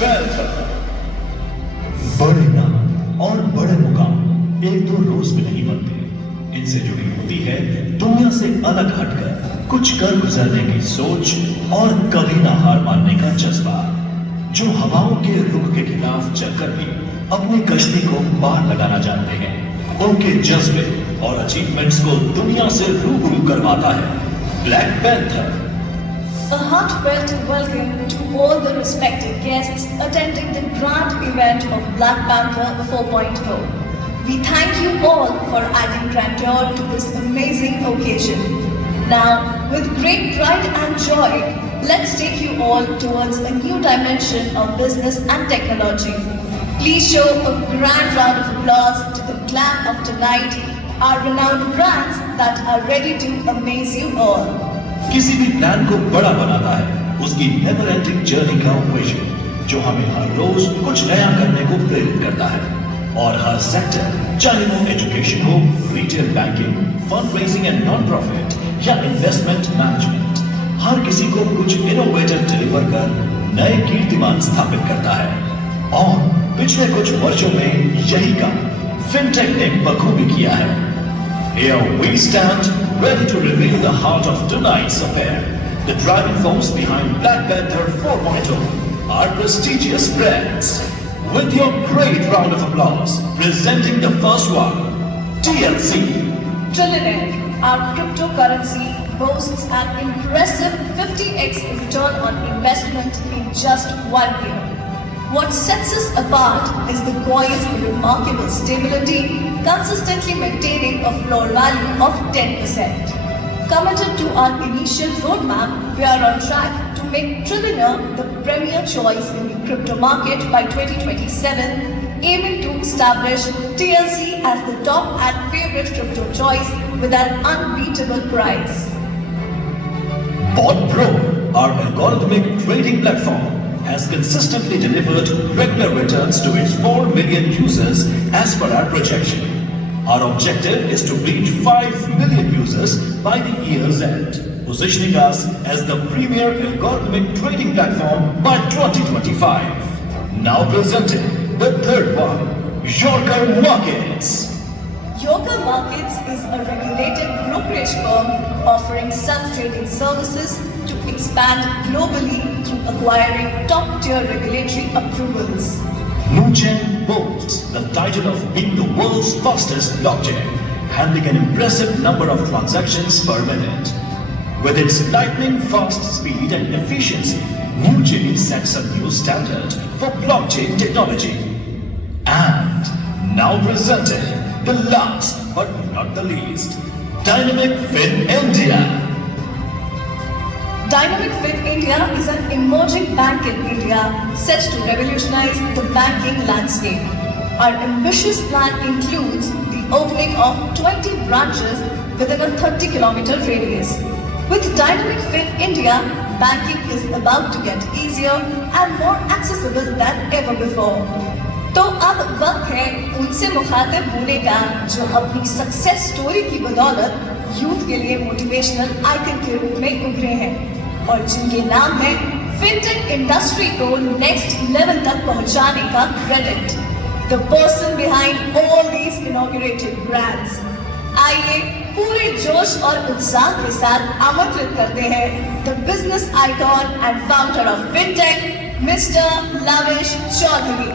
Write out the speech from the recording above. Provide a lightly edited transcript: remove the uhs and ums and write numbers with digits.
Panther। बड़े नाम और बड़े मुकाम एक दो रोज में नहीं बनते, इनसे जुड़ी होती है दुनिया से अलग हटकर कुछ कर गुजरने की सोच और कभी ना हार मानने का जज्बा। जो हवाओं के रुख के खिलाफ चलकर भी अपनी कश्ती को पार लगाना जानते हैं, उनके जज्बे और अचीवमेंट्स को दुनिया से रूबरू करवाता है black panther. A heartfelt welcome to all the respected guests attending the grand event of Black Panther 4.0. We thank you all for adding grandeur to this amazing occasion. Now, with great pride and joy, let's take you all towards a new dimension of business and technology. Please show a grand round of applause to the glam of tonight, our renowned brands that are ready to amaze you all. किसी भी plan को बड़ा बनाता है उसकी never ending journey का vision, जो हमें हर रोज कुछ नया करने को प्रेरित करता है। और हर सेक्टर, चाहे वो एजुकेशन हो, retail banking, fund raising and non profit या इन्वेस्टमेंट मैनेजमेंट, हर किसी को कुछ इनोवेटिव डिलीवर कर नए कीर्तिमान स्थापित करता है। और पिछले कुछ वर्षों में यही काम फिनटेक ने बखूबी किया है। Here we stand, ready to reveal the heart of tonight's affair. The driving force behind Black Panther 4.0, our prestigious brands. With your great round of applause, presenting the first one, TLC. Trillionaire, our cryptocurrency boasts an impressive 50x return on investment in just 1 year. What sets us apart is the coin's remarkable stability, consistently maintaining a floor value of 10%. Committed to our initial roadmap, we are on track to make Trillionaire the premier choice in the crypto market by 2027, aiming to establish TLC as the top and favorite crypto choice with an unbeatable price. BotBro, our algorithmic trading platform, has consistently delivered regular returns to its 4 million users as per our projection. Our objective is to reach 5 million users by the year's end, positioning us as the premier algorithmic trading platform by 2025. Now presenting the third one, Yorker Markets. Yorker Markets is a regulated brokerage firm offering self-trading services to expand globally through acquiring top-tier regulatory approvals. Nuchen boasts the title of being the world's fastest blockchain, handling an impressive number of transactions per minute. With its lightning-fast speed and efficiency, Nuchen sets a new standard for blockchain technology. And now presenting the last but not the least, Dynamic Fin India. Dynamic Fin India is an emerging bank in India set to revolutionize the banking landscape. Our ambitious plan includes the opening of 20 branches within a 30-kilometer radius. With Dynamic Fin India, banking is about to get easier and more accessible than ever before. तो अब वक्त है उनसे मुखातिब होने का जो अपनी सक्सेस स्टोरी की बदौलत यूथ के लिए मोटिवेशनल आइकन के रूप में उभरे हैं और जिनके नाम है फिनटेक इंडस्ट्री को नेक्स्ट लेवल तक पहुंचाने का credit, the person behind all these inaugurated brands. आइए पूरे जोश और उत्साह के साथ आमंत्रित करते हैं the business icon and founder of fintech, mister Lavish Chaudhary.